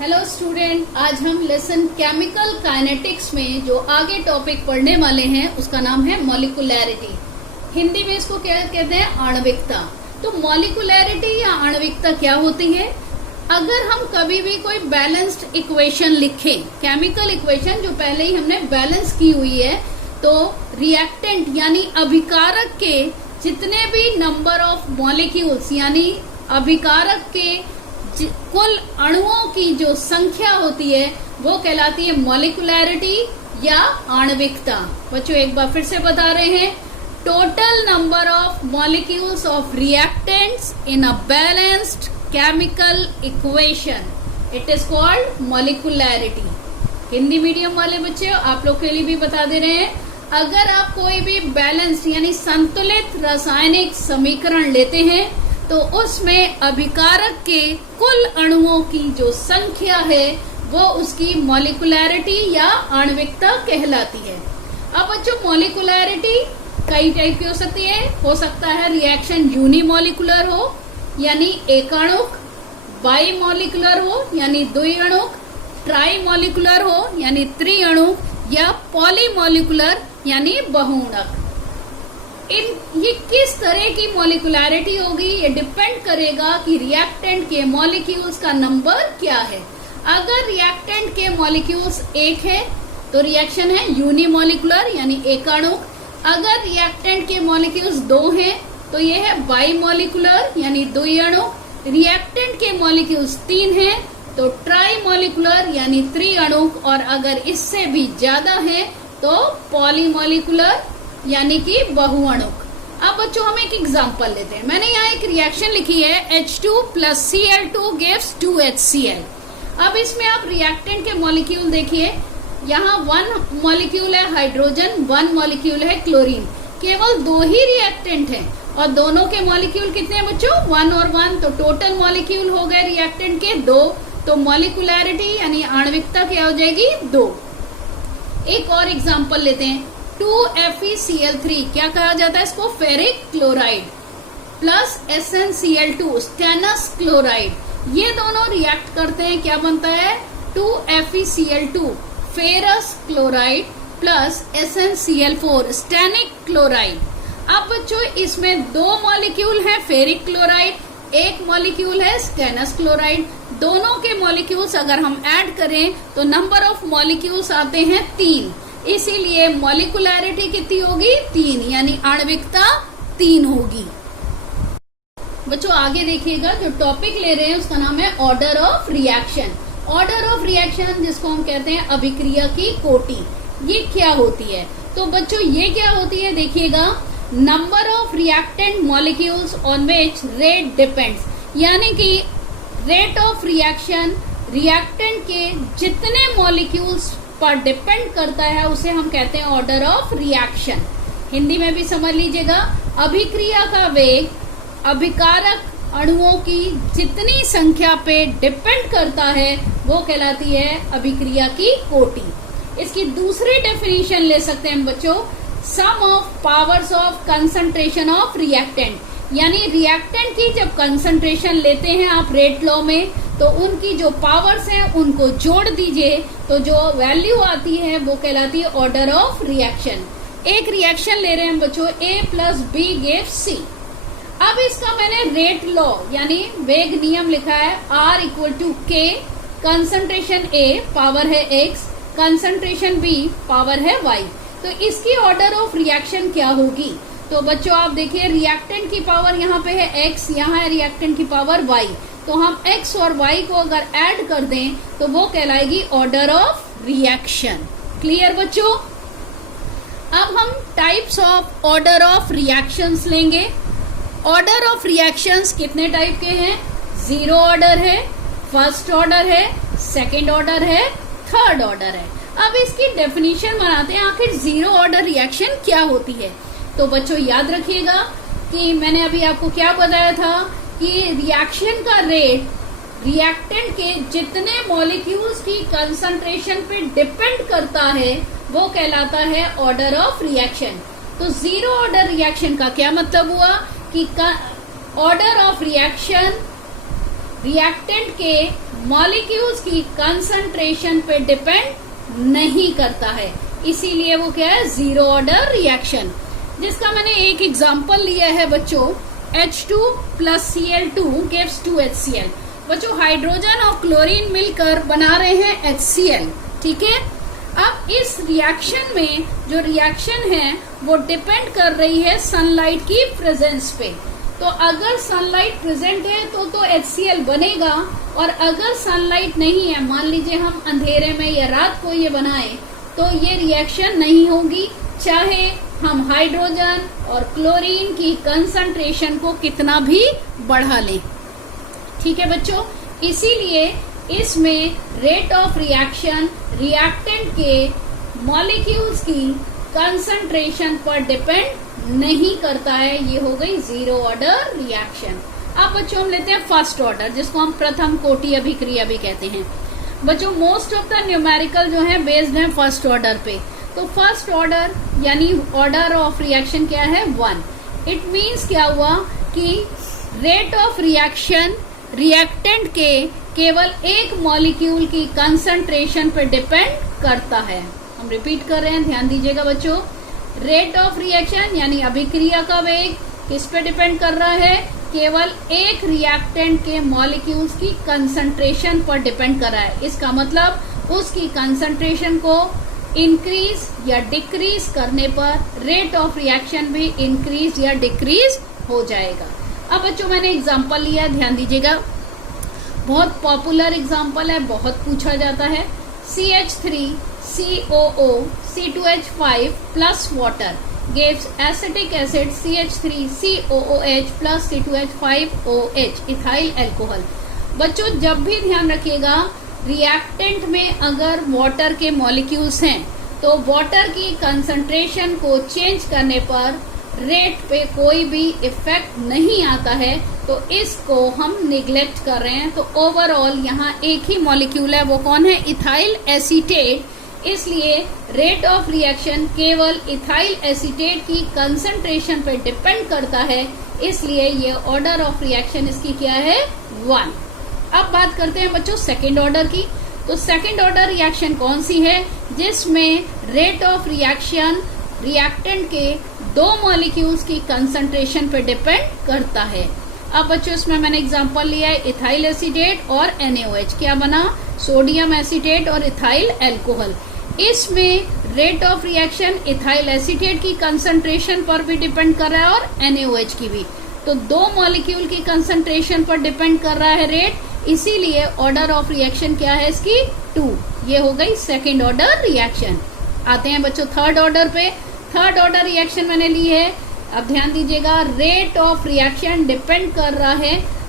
Hello student, आज हम lesson chemical kinetics में जो आगे टॉपिक पढ़ने वाले हैं उसका नाम है मॉलिक्यूलैरिटी। हिंदी में इसको क्या कहते हैं? आणविकता। तो मॉलिक्यूलैरिटी या आणविकता क्या होती है? अगर हम कभी भी कोई बैलेंस्ड इक्वेशन लिखें, केमिकल इक्वेशन जो पहले ही हमने बैलेंस की हुई है, तो रिएक्टेंट यानी अभिकारक के जितने भी नंबर ऑफ मॉलिक्यूल्स यानी अभिकारक के कुल अणुओं की जो संख्या होती है वो कहलाती है मॉलिक्यूलैरिटी या आणविकता। बच्चों एक बार फिर से बता रहे हैं, total number of molecules of reactants in a balanced chemical equation, it is called molecularity. Hindi medium वाले बच्चे आप लोग के लिए भी बता दे रहे हैं, अगर आप कोई भी बैलेंस्ड यानी संतुलित रासायनिक समीकरण लेते हैं तो उसमें अभिकारक के कुल अणुओं की जो संख्या है वो उसकी मॉलिक्यूलैरिटी या आणविकता कहलाती है। अब बच्चों मॉलिक्यूलैरिटी कई टाइप की हो सकता है रिएक्शन यूनिमॉलिक्यूलर हो यानी एकाणुक, बाई मॉलिक्यूलर हो यानी द्विअणुक, ट्राई मॉलिक्यूलर हो यानी त्रिअणुक या पॉलीमॉलिक्यूलर यानी बहुअणुक। ये किस तरह की मॉलिक्यूलैरिटी होगी ये डिपेंड करेगा कि रिएक्टेंट के मॉलिक्यूल्स का नंबर क्या है। अगर रिएक्टेंट के मॉलिक्यूल्स एक है तो रिएक्शन है यूनिमॉलिक्यूलर यानी एकाणुक। अगर रिएक्टेंट के मॉलिक्यूल्स दो हैं तो ये है बाई मॉलिक्यूलर यानी द्विअणुक। रिएक्टेंट के मॉलिक्यूल्स तीन हैं तो ट्राई मॉलिक्यूलर यानी त्रिअणुक, और अगर इससे भी ज्यादा है तो पॉलीमॉलिक्यूलर यानी कि बहुअणुक। अब बच्चों हम एक एग्जांपल लेते हैं। मैंने यहाँ एक रिएक्शन लिखी है H2 plus Cl2 gives 2HCl। अब इसमें आप रिएक्टेंट के मॉलिक्यूल देखिए, यहाँ 1 मॉलिक्यूल है हाइड्रोजन, 1 मॉलिक्यूल है क्लोरीन। केवल 2 ही रिएक्टेंट हैं और दोनों के मॉलिक्यूल कितने हैं बच्चों? 1 और 1, तो टोटल मॉलिक्यूल हो गए रिएक्टेंट के 2, तो मॉलिक्यूलैरिटी यानी आणविकता क्या हो जाएगी? 2। एक और एग्जाम्पल लेते हैं, 2FeCl3 क्या कहा जाता है इसको? Ferric chloride plus SnCl2 stannous chloride. ये दोनों रिएक्ट करते हैं, क्या बनता है? 2FeCl2 ferrous chloride plus SnCl4 stannic chloride. अब बच्चों इसमें 2 मॉलिक्यूल है फेरिक क्लोराइड, 1 मॉलिक्यूल है स्टेनस क्लोराइड। दोनों के मॉलिक्यूल्स अगर हम ऐड करें तो नंबर ऑफ मॉलिक्यूल्स आते हैं 3, इसीलिए मॉलिक्यूलैरिटी कितनी होगी? 3, यानी आणविकता 3 होगी। बच्चों आगे देखिएगा, जो टॉपिक ले रहे हैं उसका नाम है order of reaction. Order of reaction जिसको हम कहते हैं अभिक्रिया की कोटि, ये क्या होती है? तो बच्चों ये क्या होती है देखिएगा, number of reactant molecules on which rate depends, यानी कि रेट ऑफ रिएक्शन रिएक्टेंट के जितने मॉलिक्यूल्स पर डिपेंड करता है उसे हम कहते हैं ऑर्डर ऑफ रिएक्शन। हिंदी में भी समझ लीजिएगा, अभिक्रिया का वेग अभिकारक अणुओं की जितनी संख्या पे डिपेंड करता है वो कहलाती है अभिक्रिया की कोटि। इसकी दूसरी डेफिनेशन ले सकते हैं बच्चों, sum of powers of concentration of reactant, यानी रिएक्टेंट की जब कंसंट्रेशन लेते हैं आप रेट लॉ में तो उनकी जो पावर्स हैं उनको जोड़ दीजिए तो जो वैल्यू आती है वो कहलाती है ऑर्डर ऑफ रिएक्शन। एक रिएक्शन ले रहे हैं बच्चों, A plus B gives C। अब इसका मैंने रेट लॉ यानी वेग नियम लिखा है, R = K, concentration A power है X, कंसंट्रेशन B पावर है Y। तो इसकी ऑर्डर ऑफ रिएक्शन क्या होगी? तो बच्चों आप देखिए, रिएक्टेंट की पावर यहाँ पे है X, यहाँ है रिएक्टेंट की पावर Y, तो हम X और Y को अगर ऐड कर दें तो वो कहलाएगी ऑर्डर ऑफ रिएक्शन। क्लियर बच्चों? अब हम types of order of reactions लेंगे। ऑर्डर ऑफ रिएक्शंस कितने टाइप के हैं? 0 ऑर्डर है, फर्स्ट ऑर्डर है, सेकेंड ऑर्डर है, थर्ड ऑर्डर है। अब इसकी डेफिनेशन बनाते हैं, आखिर 0 ऑर्डर रिएक्शन क्या होती है? तो बच्चों याद रखिएगा कि मैंने अभी आपको क्या बताया था कि रिएक्शन का रेट रिएक्टेंट के जितने मॉलिक्यूल्स की कंसंट्रेशन पे डिपेंड करता है वो कहलाता है ऑर्डर ऑफ रिएक्शन। तो 0 ऑर्डर रिएक्शन का क्या मतलब हुआ कि ऑर्डर ऑफ रिएक्शन रिएक्टेंट के मॉलिक्यूल्स की कंसंट्रेशन पे डिपेंड नहीं करता है, इसीलिए वो क्या है, जीरो ऑर्डर रिएक्शन। जिसका मैंने एक एग्जांपल लिया है बच्चों, H2 plus Cl2 gives 2HCl। बच्चों हाइड्रोजन और क्लोरीन मिलकर बना रहे हैं HCl, ठीक है। अब इस रिएक्शन में जो रिएक्शन है वो डिपेंड कर रही है सनलाइट की प्रेजेंस पे। तो अगर सनलाइट प्रेजेंट है तो HCl बनेगा, और अगर सनलाइट नहीं है, मान लीजिए हम अंधेरे में या रात को ये बनाएं, तो ये रिएक्शन नहीं होगी, चाहे हम हाइड्रोजन और क्लोरीन की कंसंट्रेशन को कितना भी बढ़ा लें, ठीक है बच्चों। इसीलिए इसमें रेट ऑफ रिएक्शन रिएक्टेंट के मॉलिक्यूल्स की कंसंट्रेशन पर डिपेंड नहीं करता है। ये हो गई जीरो ऑर्डर रिएक्शन। अब बच्चों हम लेते हैं फर्स्ट ऑर्डर, जिसको हम प्रथम कोटि अभिक्रिया भी कहते हैं। बच्चों मोस्ट ऑफ द न्यूमेरिकल जो है बेस्ड है फर्स्ट ऑर्डर पे। तो फर्स्ट ऑर्डर यानी ऑर्डर ऑफ रिएक्शन क्या है, 1। इट मीन्स क्या हुआ कि रेट ऑफ रिएक्शन रिएक्टेंट के केवल एक मॉलिक्यूल की कंसंट्रेशन पर डिपेंड करता है। हम रिपीट कर रहे हैं, ध्यान दीजिएगा बच्चों। रेट ऑफ रिएक्शन यानी अभिक्रिया का वेग किस पे डिपेंड कर रहा है, केवल एक रिएक्टेंट के मॉलिक्यूल्स की कंसंट्रेशन पर डिपेंड कर रहा है। इसका मतलब उसकी कंसंट्रेशन को इंक्रीज या डिक्रीज करने पर रेट ऑफ रिएक्शन भी इंक्रीज या डिक्रीज हो जाएगा। अब बच्चों मैंने एग्जांपल लिया, ध्यान दीजिएगा, बहुत पॉपुलर एग्जांपल है, बहुत पूछा जाता है। CH3COO C2H5 plus water gives acetic acid CH3COOH plus C2H5OH ethyl alcohol. बच्चों जब भी ध्यान रखिएगा, रिएक्टेंट में अगर वाटर के मॉलिक्यूल्स हैं तो वाटर की कंसंट्रेशन को चेंज करने पर रेट पे कोई भी इफेक्ट नहीं आता है, तो इसको हम निग्लेक्ट कर रहे हैं। तो ओवरऑल यहाँ एक ही मॉलिक्यूल है, वो कौन है, इथाइल एसीटेट। इसलिए रेट ऑफ रिएक्शन केवल इथाइल एसीटेट की कंसंट्रेशन पे डिपेंड करता है, इसलिए ये ऑर्डर ऑफ रिएक्शन इसकी क्या है, 1। अब बात करते हैं बच्चों सेकेंड ऑर्डर की। तो सेकेंड ऑर्डर रिएक्शन कौन सी है, जिसमें रेट ऑफ रिएक्शन रिएक्टेंट के दो मॉलिक्यूल्स की कंसंट्रेशन पे डिपेंड करता है। अब बच्चों इसमें मैंने एग्जांपल लिया है इथाइल एसीटेट और NaOH, क्या बना, सोडियम एसीटेट और इथाइल अल्कोहल। इसमें rate of reaction ethyl acetate की कंसंट्रेशन पर भी डिपेंड कर रहा है और NaOH की भी। तो दो मॉलिक्यूल की कंसंट्रेशन पर डिपेंड कर रहा है रेट, इसीलिए ऑर्डर ऑफ रिएक्शन क्या है इसकी, 2। ये हो गई सेकेंड ऑर्डर रिएक्शन। आते हैं बच्चों थर्ड ऑर्डर पे। थर्ड ऑर्डर रिएक्शन मैंने ली है। अब ध्यान दीजिएगा, रेट ऑफ रिएक्शन डिपेंड कर रहा है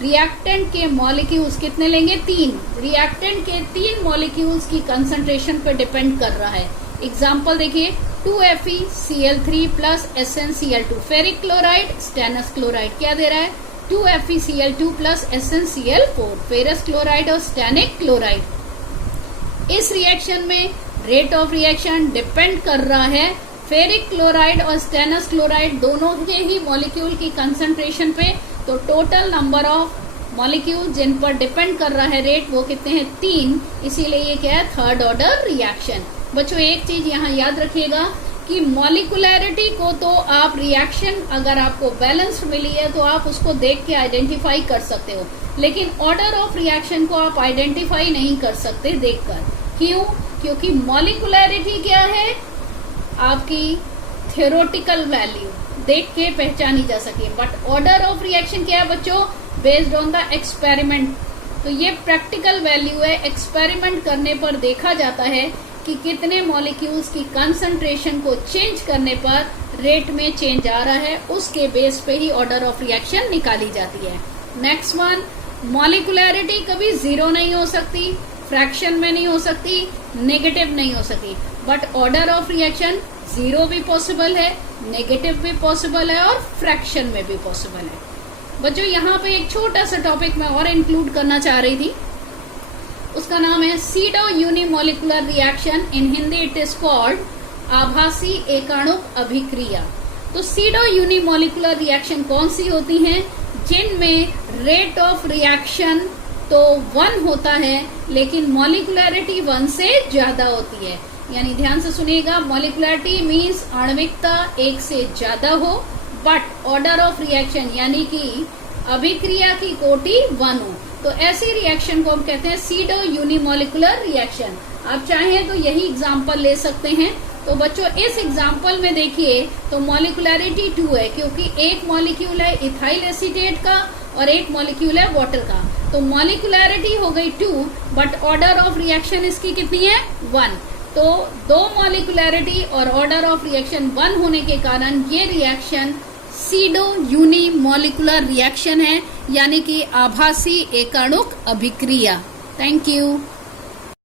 रिएक्टेंट के मॉलिक्यूल्स कितने लेंगे, 3। रिएक्टेंट के 3 मॉलिक्यूल्स की कंसंट्रेशन पर डिपेंड कर रहा है। एग्जांपल देखिए, 2FeCl3 plus SnCl2, ferric chloride stannous chloride क्या दे रहा है, 2FeCl2 plus SnCl4, ferrous chloride और स्टेनिक क्लोराइड। इस रिएक्शन में रेट ऑफ रिएक्शन डिपेंड कर रहा है फेरिक क्लोराइड और स्टेनस क्लोराइड दोनों के ही मॉलिक्यूल की कंसंट्रेशन पे। तो टोटल नंबर ऑफ मॉलिक्यूल जिन पर डिपेंड कर रहा है रेट, वो कितने हैं, 3। इसीलिए ये क्या है, थर्ड ऑर्डर रिएक्शन। बच्चों एक चीज यहाँ याद रखिएगा कि मॉलिकुलैरिटी को तो आप रिएक्शन अगर आपको बैलेंस्ड मिली है तो आप उसको देख के आइडेंटिफाई कर सकते हो, लेकिन ऑर्डर ऑफ रिएक्शन को आप आइडेंटिफाई नहीं कर सकते देखकर। क्यों, क्योंकि मॉलिकुलैरिटी क्या है, आपकी थ्योरेटिकल वैल्यू देख के पहचानी जा सके, बट ऑर्डर ऑफ रिएक्शन क्या है बच्चों, बेस्ड ऑन द एक्सपेरिमेंट। तो ये प्रैक्टिकल वैल्यू है, एक्सपेरिमेंट करने पर देखा जाता है कि कितने मॉलिक्यूल्स की कंसंट्रेशन को चेंज करने पर रेट में चेंज आ रहा है, उसके बेस पे ही ऑर्डर ऑफ रिएक्शन निकाली जाती है। नेक्स्ट वन, मॉलिकुलैरिटी कभी 0 नहीं हो सकती, फ्रैक्शन में नहीं हो सकती, नेगेटिव नहीं हो सकती, बट ऑर्डर ऑफ रिएक्शन 0 भी पॉसिबल है, नेगेटिव भी पॉसिबल है और फ्रैक्शन में भी पॉसिबल है। बच्चों यहाँ पे एक छोटा सा टॉपिक मैं और इंक्लूड करना चाह रही थी, उसका नाम है pseudo unimolecular reaction. In Hindi it is called आभासी एकाणुक अभिक्रिया। तो सीडो यूनिमोलिकुलर रिएक्शन कौन सी होती हैं, जिनमें रेट ऑफ रिएक्शन तो 1 होता है लेकिन मॉलिक्युलैरिटी 1 से ज्यादा होती है। यानी ध्यान से सुनिएगा, मॉलिक्युलैरिटी मीन्स आणविकता 1 से ज्यादा हो, बट ऑर्डर ऑफ रिएक्शन यानी कि अभिक्रिया की कोटि 1 हो। तो ऐसी रिएक्शन को हम कहते हैं सीडो यूनिमोलिकुलर रिएक्शन। आप चाहें तो यही एग्जाम्पल ले सकते हैं। तो बच्चों इस एग्जाम्पल में देखिए तो मॉलिक्युलैरिटी 2 है, क्योंकि एक मॉलिक्यूल है इथाइल एसीटेट का और एक मॉलिक्यूल है वाटर का। तो मॉलिक्युलैरिटी हो गई 2, बट ऑर्डर ऑफ रिएक्शन इसकी कितनी है 1। तो 2 मॉलिक्युलैरिटी और ऑर्डर ऑफ रिएक्शन 1 होने के कारण ये रिएक्शन सीडो यूनिमोलिकुलर रिएक्शन है, यानी कि आभासी एकाणुक अभिक्रिया। Thank you.